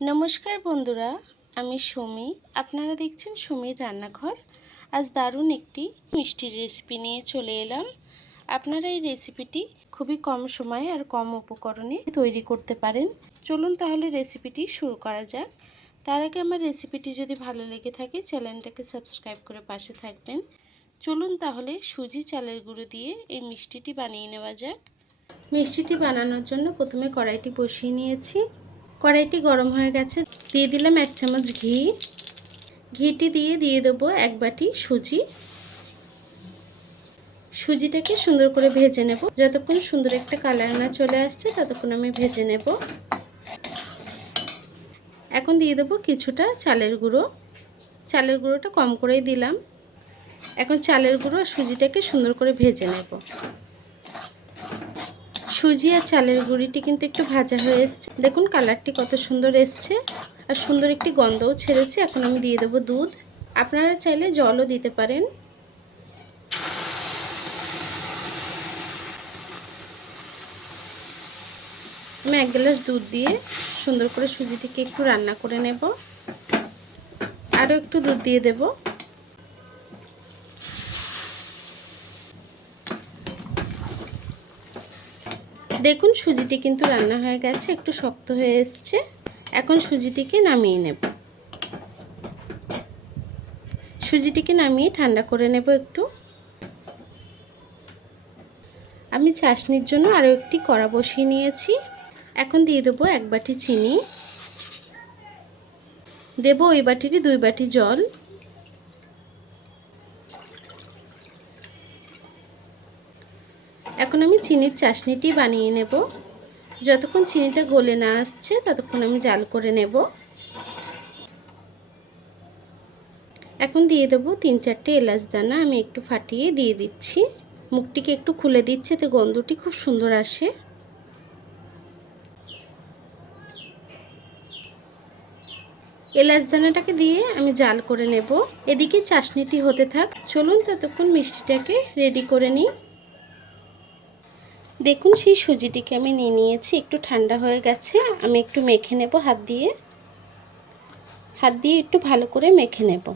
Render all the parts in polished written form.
নমস্কার বন্ধুরা, আমি সুমি। আপনারা দেখছেন সুমির রান্নাঘর। আজ দারুণ একটি মিষ্টির রেসিপি নিয়ে চলে এলাম। আপনারা এই রেসিপিটি খুবই কম সময়ে আর কম উপকরণে তৈরি করতে পারেন। চলুন তাহলে রেসিপিটি শুরু করা যাক। তার আগে আমার রেসিপিটি যদি ভালো লেগে থাকে চ্যানেলটাকে সাবস্ক্রাইব করে পাশে থাকবেন। চলুন তাহলে সুজি চালের গুঁড়ো দিয়ে এই মিষ্টিটি বানিয়ে নেওয়া যাক। মিষ্টিটি বানানোর জন্য প্রথমে কড়াইটি বসিয়ে নিয়েছি। কড়াইটি গরম হয়ে গেছে, দিয়ে দিলাম 1 চামচ ঘি। ঘিটি দিয়ে দেবো 1 বাটি সুজি। সুজিটাকে সুন্দর করে ভেজে নেব। যতক্ষণ সুন্দর একটা কালার না চলে আসছে ততক্ষণ আমি ভেজে নেব। এখন দিয়ে দেবো কিছুটা চালের গুঁড়ো। চালের গুঁড়োটা কম করেই দিলাম। এখন চালের গুঁড়ো আর সুজিটাকে সুন্দর করে ভেজে নেব। সুজি আর চালের গুঁড়িটি কিন্তু একটু ভাজা হয়ে এসছে। দেখুন কালারটি কত সুন্দর এসছে আর সুন্দর একটি গন্ধও ছেড়েছে। এখন আমি দিয়ে দেবো দুধ। আপনারা চাইলে জলও দিতে পারেন। আমি 1 গ্লাস দুধ দিয়ে সুন্দর করে সুজিটিকে একটু রান্না করে নেব। আরও একটু দুধ দিয়ে দেব। দেখুন সুজিটি কিন্তু রান্না হয়ে গেছে, একটু শক্ত হয়ে এসছে। এখন সুজিটিকে নামিয়ে নেব। সুজিটিকে নামিয়ে ঠান্ডা করে নেব একটু। আমি চাশনির জন্য আরও একটি কড়া বসিয়ে নিয়েছি। এখন দিয়ে দেবো 1 বাটি চিনি। দেব ওই বাটিরই 2 বাটি জল। এখন আমি চিনির চাশনিটি বানিয়ে নেব। যতক্ষণ চিনিটা গলে না আসছে ততক্ষণ আমি জাল করে নেব। এখন দিয়ে দেবো 3-4টে এলাচ দানা। আমি একটু ফাটিয়ে দিয়ে দিচ্ছি। মুখটিকে একটু খুলে দিচ্ছে, তো গন্ধটি খুব সুন্দর আসে। এলাচ দানাটাকে দিয়ে আমি জাল করে নেব। এদিকে চাশনিটি হতে থাক। চলুন ততক্ষণ মিষ্টিটাকে রেডি করে নিই। দেখুন সেই সুজিটিকে আমি নিয়ে নিয়েছি, একটু ঠান্ডা হয়ে গেছে। আমি একটু মেখে নেব হাত দিয়ে একটু ভালো করে মেখে নেব।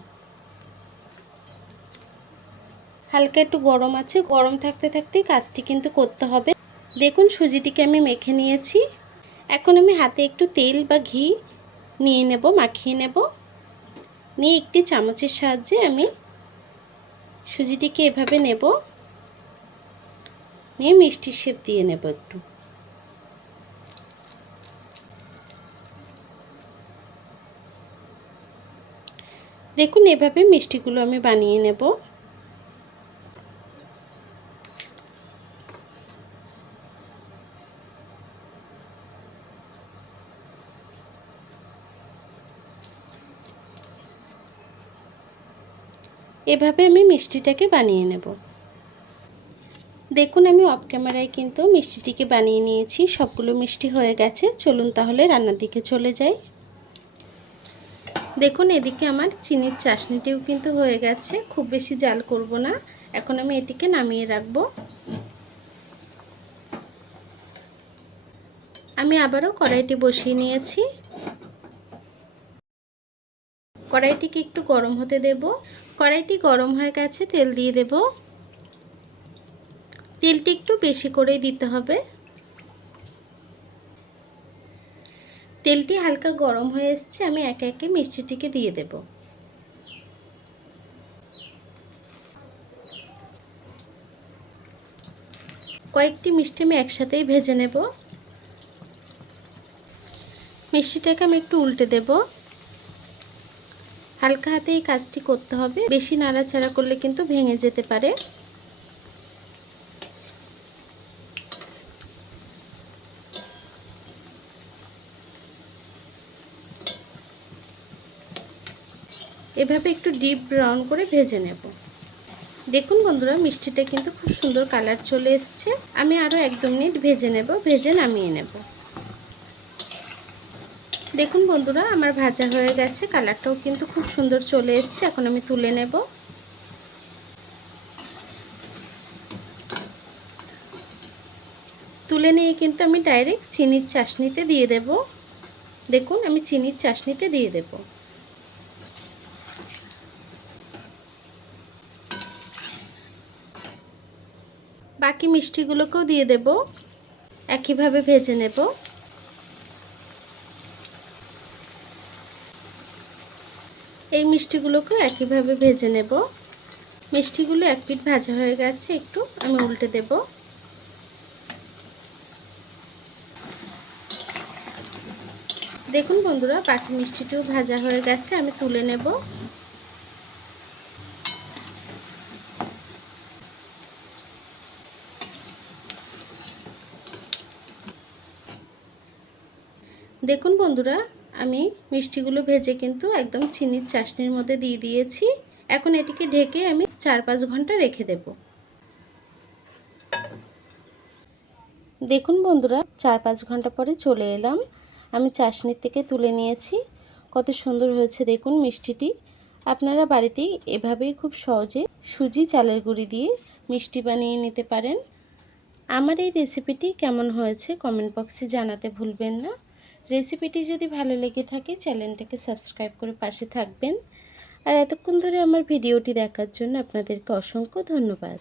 হালকা একটু গরম আছে, গরম থাকতে থাকতেই কাজটি কিন্তু করতে হবে। দেখুন সুজিটিকে আমি মেখে নিয়েছি। এখন আমি হাতে একটু তেল বা ঘি নিয়ে নেব, মাখিয়ে নেব। নিয়ে একটি চামচের সাহায্যে আমি সুজিটিকে এভাবে নেব, নিয়ে মিষ্টির শেপ দিয়ে নেব একটু। দেখুন এভাবে মিষ্টিগুলো আমি বানিয়ে নেব। এভাবে আমি মিষ্টিটাকে বানিয়ে নেব। দেখুন আমি অফ ক্যামেরায় কিন্তু মিষ্টিটিকে বানিয়ে নিয়েছি। সবগুলো মিষ্টি হয়ে গেছে। চলুন তাহলে রান্নার দিকে চলে যাই। দেখুন এদিকে আমার চিনির চাশনিটিও কিন্তু হয়ে গেছে। খুব বেশি জাল করব না। এখন আমি এটিকে নামিয়ে রাখব। আমি আবারও কড়াইটি বসিয়ে নিয়েছি। কড়াইটিকে একটু গরম হতে দেব। কড়াইটি গরম হয়ে গেছে, তেল দিয়ে দেব। তেলটি একটু বেশি করেই দিতে হবে। তেলটি হালকা গরম হয়ে এসছে। আমি একে একে মিষ্টিটিকে দিয়ে দেব। কয়েকটি মিষ্টি আমি একসাথেই ভেজে নেব। মিষ্টিটাকে আমি একটু উল্টে দেব। হালকা হাতে এই কাজটি করতে হবে, বেশি নাড়াচাড়া করলে কিন্তু ভেঙে যেতে পারে। এভাবে একটু ডিপ ব্রাউন করে ভেজে নেব। দেখুন বন্ধুরা মিষ্টিটা কিন্তু খুব সুন্দর কালার চলে এসছে। আমি আরও 1-2 মিনিট ভেজে নেব, ভেজে নামিয়ে নেব। দেখুন বন্ধুরা আমার ভাজা হয়ে গেছে, কালারটাও কিন্তু খুব সুন্দর চলে এসছে। এখন আমি তুলে নেব। তুলে নিয়ে কিন্তু আমি ডাইরেক্ট চিনির চাশনিতে দিয়ে দেব। দেখুন আমি চিনির চাশনিতে দিয়ে দেব। বাকি মিষ্টিগুলোকেও দিয়ে দেব, একইভাবে ভেজে নেব। এই মিষ্টিগুলোকেও একইভাবে ভেজে নেব। মিষ্টিগুলো এক পিঠ ভাজা হয়ে গেছে, একটু আমি উল্টে দেব। দেখুন বন্ধুরা, বাকি মিষ্টিটিও ভাজা হয়ে গেছে, আমি তুলে নেব। দেখুন বন্ধুরা, আমি মিষ্টিগুলো ভেজে কিন্তু একদম চিনির চাশনির মধ্যে দিয়ে দিয়েছি। এখন এটিকে ঢেকে আমি 4-5 ঘন্টা রেখে দেব। দেখুন বন্ধুরা, 4-5 ঘন্টা পরে চলে এলাম। আমি চাশনির থেকে তুলে নিয়েছি। কত সুন্দর হয়েছে দেখুন মিষ্টিটি। আপনারা বাড়িতেই এভাবেই খুব সহজে সুজি চালের গুঁড়ি দিয়ে মিষ্টি বানিয়ে নিতে পারেন। আমার এই রেসিপিটি কেমন হয়েছে কমেন্ট বক্সে জানাতে ভুলবেন না। রেসিপিটি যদি ভালো লেগে থাকে চ্যানেলটাকে সাবস্ক্রাইব করে পাশে থাকবেন। আর এতক্ষণ ধরে আমার ভিডিওটি দেখার জন্য আপনাদেরকে অসংখ্য ধন্যবাদ।